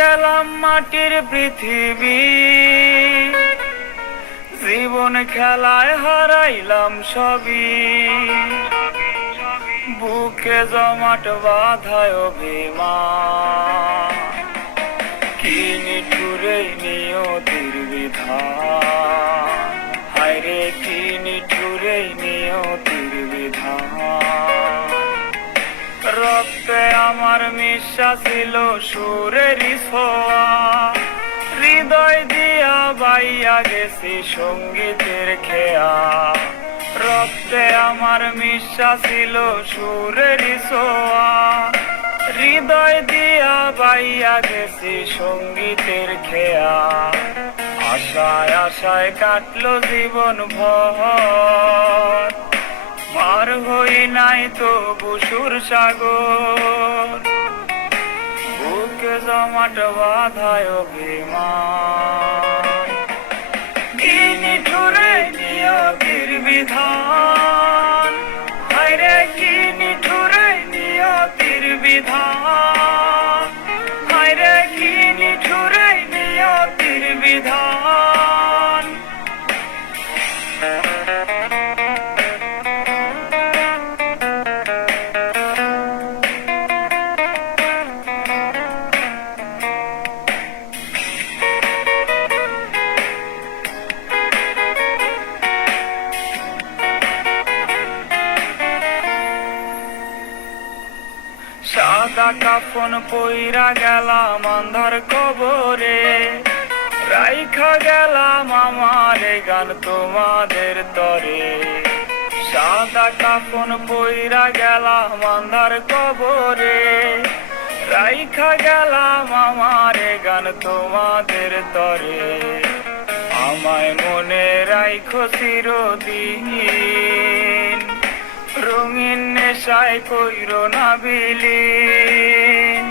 গেলাম মাটির পৃথিবী, জীবন খেলায় হারাইলাম সবই। বুকে জমাট বাঁধায় অভিমান, কি নিঠুরে নিয়তির বিধান। হায়রে কি নিঠুরে নিয়তির বিধান। রক্তে আমার মিশা ছিল সুরের ছোঁয়া, হৃদয় দিয়া বাইয়া গেছি সঙ্গীতের খেয়া। রক্তে আমার মিশা ছিল সুরের ছোঁয়া, হৃদয় দিয়া বাইয়া গেছি সঙ্গীতের খেয়া। আশায় আশায় কাটলো জীবন ভর, পার হই নাই তবু সুর সাগর। বুকে জমাট বাঁধায় অভিমান, কি নিঠুরে নিয়তির বিধান। হায়রে কি নিঠুরে নিয়তির বিধান। হায়রে কি নিঠুরে নিয়তির বিধান। সাদা কাফন পইরা গেলাম আন্ধার কবরে, রাইখা গেলাম আমার গান তোমাদের তরে। সাদা কাফন পইরা গেলাম আন্ধার কবরে, রাইখা গেলাম আমার গান তোমাদের তরে। আমায় মনে রাইখো চিরদিন, রঙিন নেশায় কইরো না বিলীন।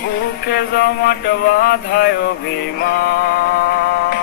বুকে জমাট বাঁধায় অভিমান।